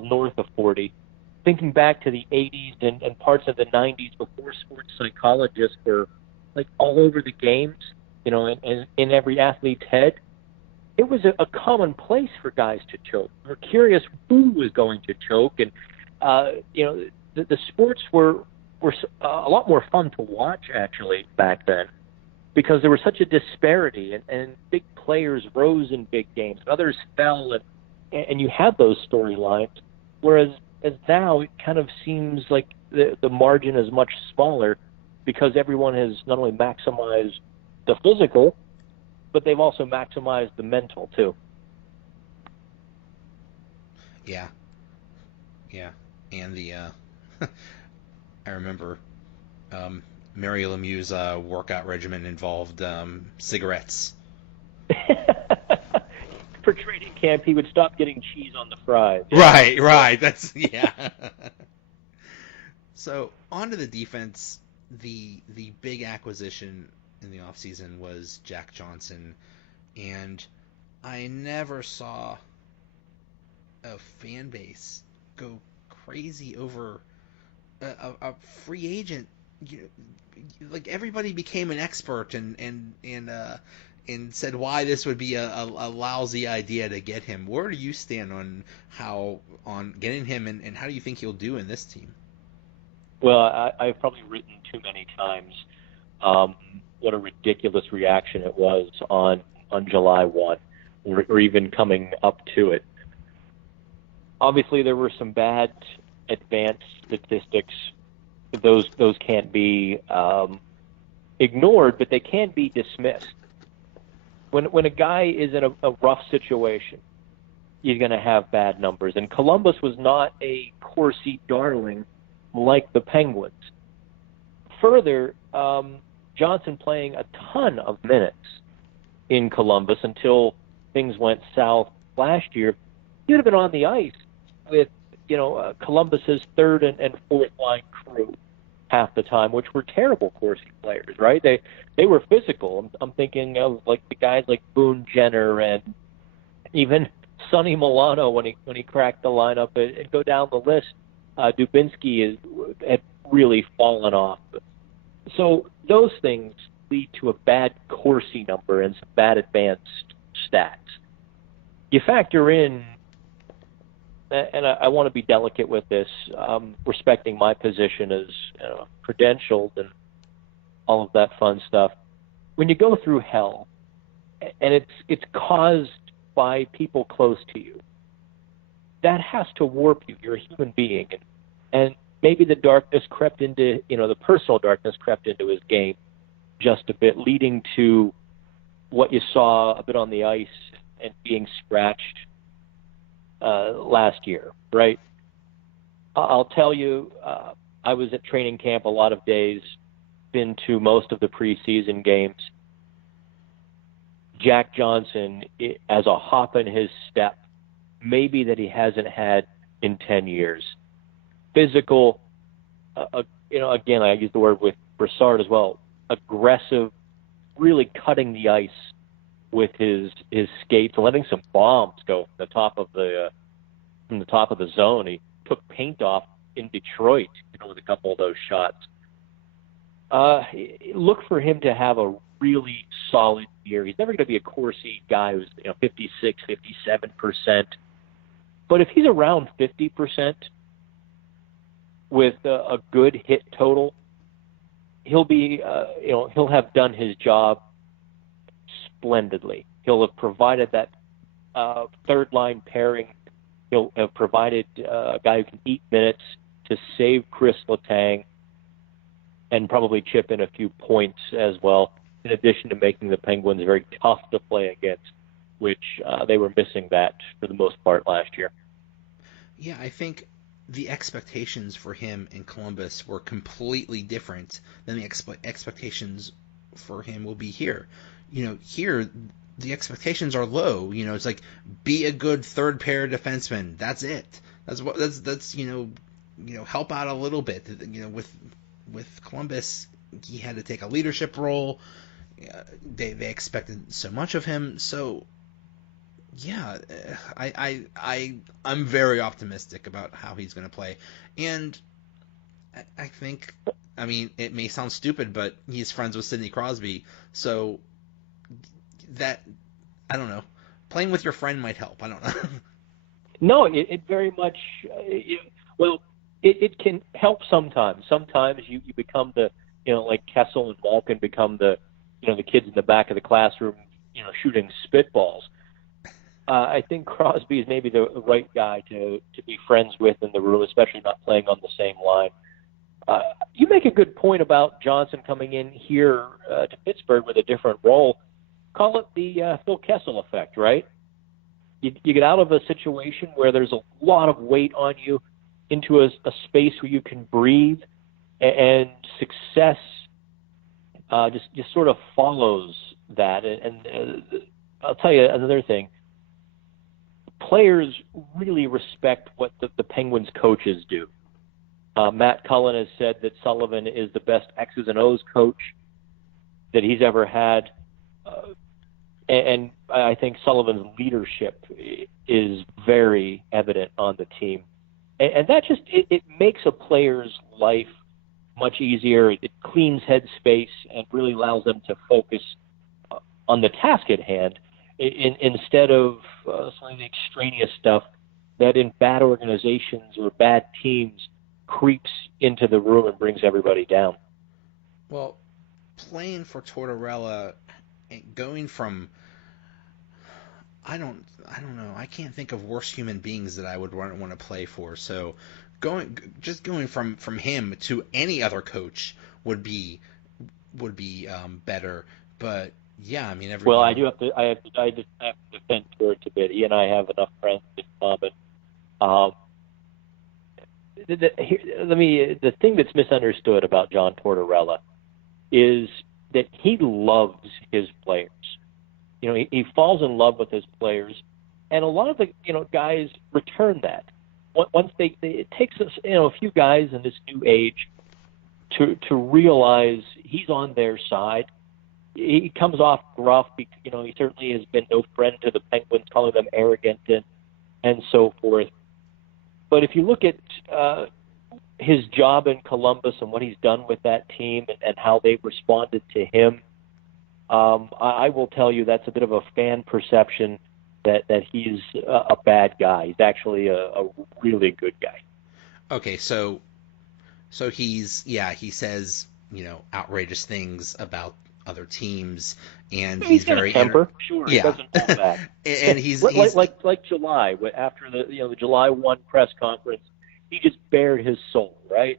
well, north of 40. Thinking back to the 80s and parts of the 90s before sports psychologists were like all over the games, and in every athlete's head, it was a common place for guys to choke. We're curious who was going to choke, and the sports were a lot more fun to watch actually back then, because there was such a disparity, and big players rose in big games, and others fell, and you had those storylines. Whereas now it kind of seems like the margin is much smaller, because everyone has not only maximized the physical, but they've also maximized the mental too. Yeah, and the I remember Mario Lemieux's workout regimen involved cigarettes. For training camp, he would stop getting cheese on the fries. Right. That's yeah. So on to the defense. The big acquisition in the offseason was Jack Johnson, and I never saw a fan base go crazy over a free agent. Like everybody became an expert and said why this would be a lousy idea to get him. Where do you stand on getting him, and how do you think he'll do in this team? Well, I've probably written too many times what a ridiculous reaction it was on July 1, or even coming up to it. Obviously, there were some bad advanced statistics. Those can't be ignored, but they can be dismissed. When a guy is in a rough situation, you're going to have bad numbers. And Columbus was not a Corsi darling like the Penguins. Further, Johnson playing a ton of minutes in Columbus until things went south last year. He would have been on the ice with Columbus's third and fourth line crew half the time, which were terrible Corsi players, right? They were physical. I'm thinking of like the guys like Boone Jenner and even Sonny Milano when he cracked the lineup, and go down the list. Dubinsky had really fallen off. So those things lead to a bad Corsi number and some bad advanced stats. You factor in, and I want to be delicate with this, respecting my position as credentialed and all of that fun stuff. When you go through hell, and it's caused by people close to you, that has to warp you. You're a human being, and maybe the darkness crept into, the personal darkness crept into his game just a bit, leading to what you saw a bit on the ice and being scratched last year, right? I'll tell you, I was at training camp a lot of days, been to most of the preseason games. Jack Johnson has a hop in his step, maybe that he hasn't had in 10 years. Physical, again, I use the word with Brassard as well, aggressive, really cutting the ice with his skates, letting some bombs go from the top of the zone. He took paint off in Detroit, with a couple of those shots. Look for him to have a really solid year. He's never going to be a Corsi guy who's 56, 57%. But if he's around 50% with a good hit total, he'll be he'll have done his job splendidly. He'll have provided that third line pairing. He'll have provided a guy who can eat minutes to save Chris Letang and probably chip in a few points as well, in addition to making the Penguins very tough to play against, which they were missing that for the most part last year. Yeah, I think the expectations for him in Columbus were completely different than the expectations for him will be here. Here the expectations are low. It's like, be a good third pair defenseman. That's it. That's help out a little bit. With Columbus, he had to take a leadership role. They expected so much of him. So Yeah, I'm very optimistic about how he's going to play, and I think, I mean, it may sound stupid, but he's friends with Sidney Crosby, so that, I don't know, playing with your friend might help. I don't know. No, it very much. Well, it can help sometimes. Sometimes you become the, like Kessel and Malkin become the, the kids in the back of the classroom, shooting spitballs. I think Crosby is maybe the right guy to be friends with in the room, especially not playing on the same line. You make a good point about Johnson coming in here to Pittsburgh with a different role. Call it the Phil Kessel effect, right? You get out of a situation where there's a lot of weight on you into a space where you can breathe, and success just sort of follows that. And I'll tell you another thing. Players really respect what the Penguins coaches do. Matt Cullen has said that Sullivan is the best X's and O's coach that he's ever had. And I think Sullivan's leadership is very evident on the team. And that just, it makes a player's life much easier. It cleans headspace and really allows them to focus on the task at hand instead of some of the extraneous stuff that in bad organizations or bad teams creeps into the room and brings everybody down. Well, playing for Tortorella, going from, I don't know, I can't think of worse human beings that I would want to play for. So going from him to any other coach would be better. But yeah, I mean, well, I have to defend Torts a bit. He and I have enough friends in common. The thing that's misunderstood about John Tortorella is that he loves his players. He falls in love with his players, and a lot of the guys return that. Once it takes us a few guys in this new age to realize he's on their side. He comes off gruff. He certainly has been no friend to the Penguins, calling them arrogant and so forth. But if you look at his job in Columbus and what he's done with that team and how they've responded to him, I will tell you that's a bit of a fan perception that he's a bad guy. He's actually a really good guy. Okay, so he says, outrageous things about other teams, and he's got very a temper. Sure, yeah. He doesn't hold back. And he's like July after the July 1 press conference, he just bared his soul, right?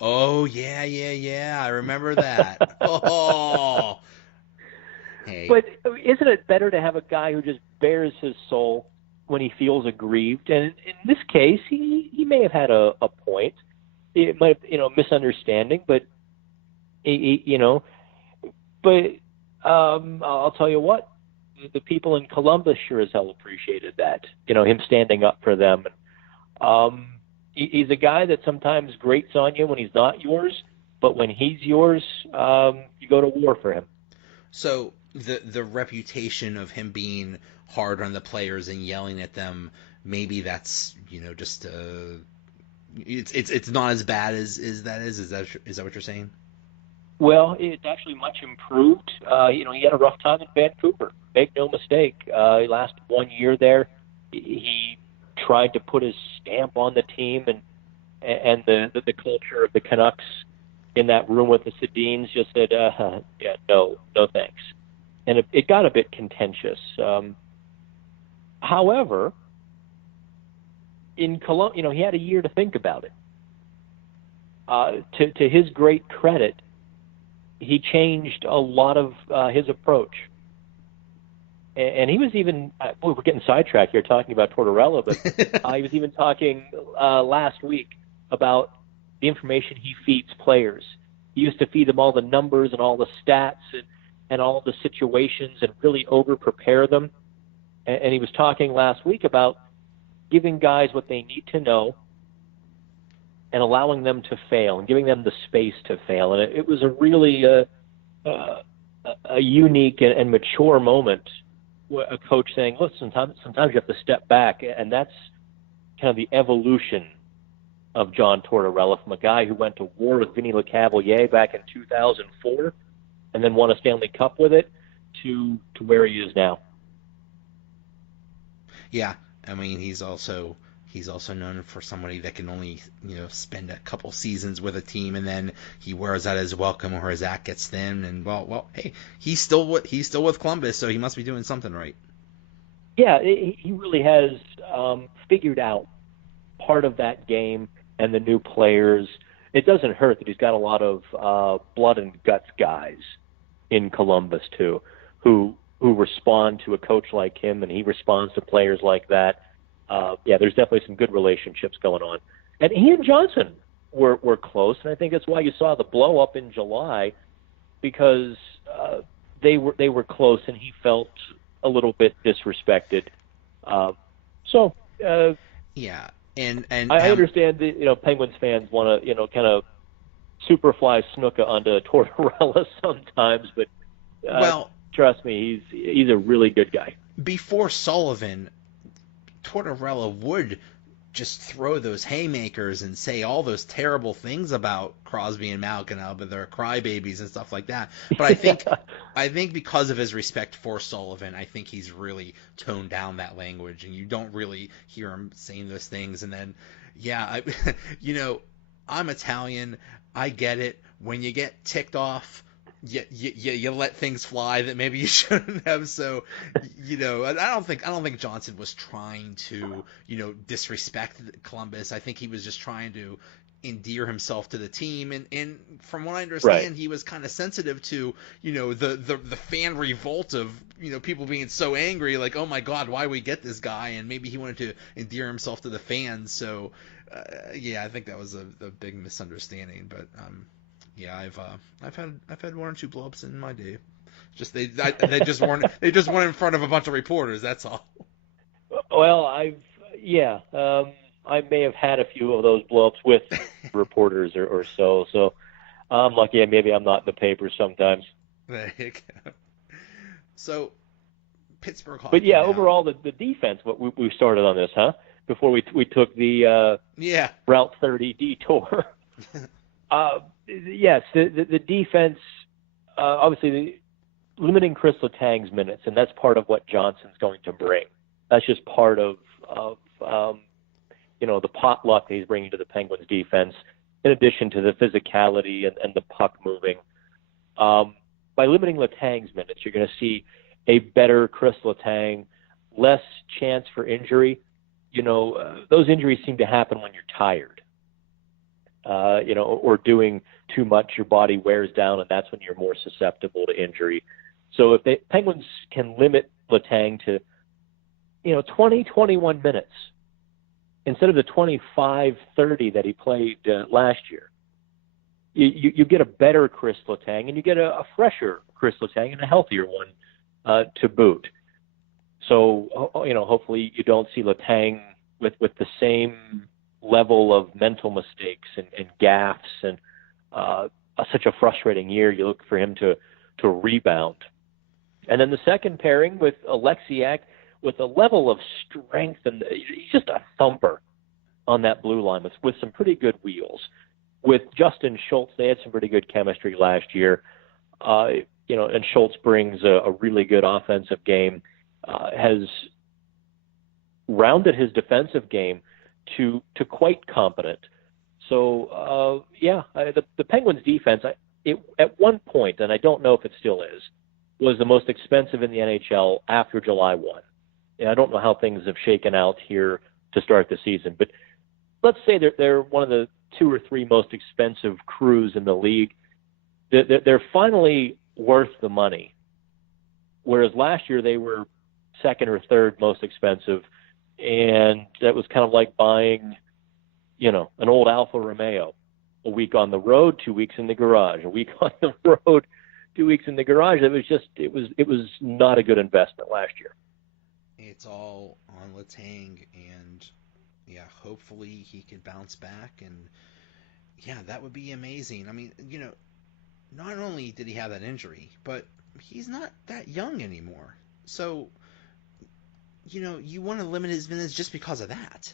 Oh yeah, I remember that. Oh, hey. But isn't it better to have a guy who just bares his soul when he feels aggrieved? And in this case, he may have had a point. It might have, misunderstanding, but I'll tell you what, the people in Columbus sure as hell appreciated that. Him standing up for them. He's a guy that sometimes grates on you when he's not yours, but when he's yours, you go to war for him. So the reputation of him being hard on the players and yelling at them, maybe that's just it's not as bad as that is. Is that what you're saying? Well, it's actually much improved. He had a rough time in Vancouver. Make no mistake. He lasted 1 year there. He tried to put his stamp on the team, and the culture of the Canucks in that room with the Sedins just said, no thanks. And it got a bit contentious. However, in Columbus, he had a year to think about it. To his great credit, he changed a lot of his approach. And he was even, we're getting sidetracked here talking about Tortorella, but he was even talking last week about the information he feeds players. He used to feed them all the numbers and all the stats and all the situations and really over-prepare them. And he was talking last week about giving guys what they need to know and allowing them to fail and giving them the space to fail. And it was a really a unique and mature moment a coach saying, "Look, sometimes you have to step back," and that's kind of the evolution of John Tortorella, from a guy who went to war with Vinny LeCavalier back in 2004 and then won a Stanley Cup with it, to where he is now. Yeah, I mean, he's also known for somebody that can only spend a couple seasons with a team, and then he wears out his welcome or his act gets thin. And well, hey, he's still with Columbus, so he must be doing something right. Yeah, he really has figured out part of that game and the new players. It doesn't hurt that he's got a lot of blood and guts guys in Columbus too, who respond to a coach like him, and he responds to players like that. Yeah, there's definitely some good relationships going on. And he and Johnson were close, and I think that's why you saw the blow up in July, because they were close, and he felt a little bit disrespected. Yeah, and I understand that Penguins fans want to kind of superfly Snuka onto Tortorella sometimes, but well, trust me, he's a really good guy. Before Sullivan, Tortorella would just throw those haymakers and say all those terrible things about Crosby and Malkin, but they're crybabies and stuff like that. But I think because of his respect for Sullivan, I think he's really toned down that language, and you don't really hear him saying those things. And then, yeah, I'm Italian. I get it. When you get ticked off, you let things fly that maybe you shouldn't have. So, I don't think Johnson was trying to, disrespect Columbus. I think he was just trying to endear himself to the team. And from what I understand, right, he was kind of sensitive to, the fan revolt of, people being so angry, like, oh my God, why we get this guy? And maybe he wanted to endear himself to the fans. So, yeah, I think that was a big misunderstanding. But, yeah, I've had one or two blowups in my day. Just they just weren't in front of a bunch of reporters. That's all. Well, I may have had a few of those blowups with reporters or so. So I'm lucky. Maybe I'm not in the papers sometimes. There you go. So Pittsburgh hockey. But yeah, now. overall the defense. What we started on this, huh? Before we took the Route 30 detour. Yes, the defense, obviously limiting Chris Letang's minutes, and that's part of what Johnson's going to bring. That's just part of the potluck that he's bringing to the Penguins defense, in addition to the physicality and the puck moving. By limiting Letang's minutes, you're going to see a better Chris Letang, less chance for injury. Those injuries seem to happen when you're tired. Or doing too much, your body wears down, and that's when you're more susceptible to injury. So if the Penguins can limit Letang to, 20, 21 minutes instead of the 25, 30 that he played last year, you get a better Chris Letang, and you get a fresher Chris Letang and a healthier one to boot. So, hopefully you don't see Letang with the same level of mental mistakes and gaffes and such a frustrating year. You look for him to rebound. And then the second pairing with Alexiak, with a level of strength, and he's just a thumper on that blue line with some pretty good wheels. With Justin Schultz, they had some pretty good chemistry last year. And Schultz brings a really good offensive game, has rounded his defensive game to quite competent. So, the Penguins defense, at one point, and I don't know if it still is, was the most expensive in the NHL after July 1. And I don't know how things have shaken out here to start the season, but let's say they're one of the 2 or 3 most expensive crews in the league. They're finally worth the money, whereas last year they were second or third most expensive, and that was kind of like buying, an old Alfa Romeo. A week on the road, 2 weeks in the garage. A week on the road, 2 weeks in the garage. It was not a good investment last year. It's all on Letang, and hopefully he can bounce back, and that would be amazing. I mean, not only did he have that injury, but he's not that young anymore. So you want to limit his minutes just because of that.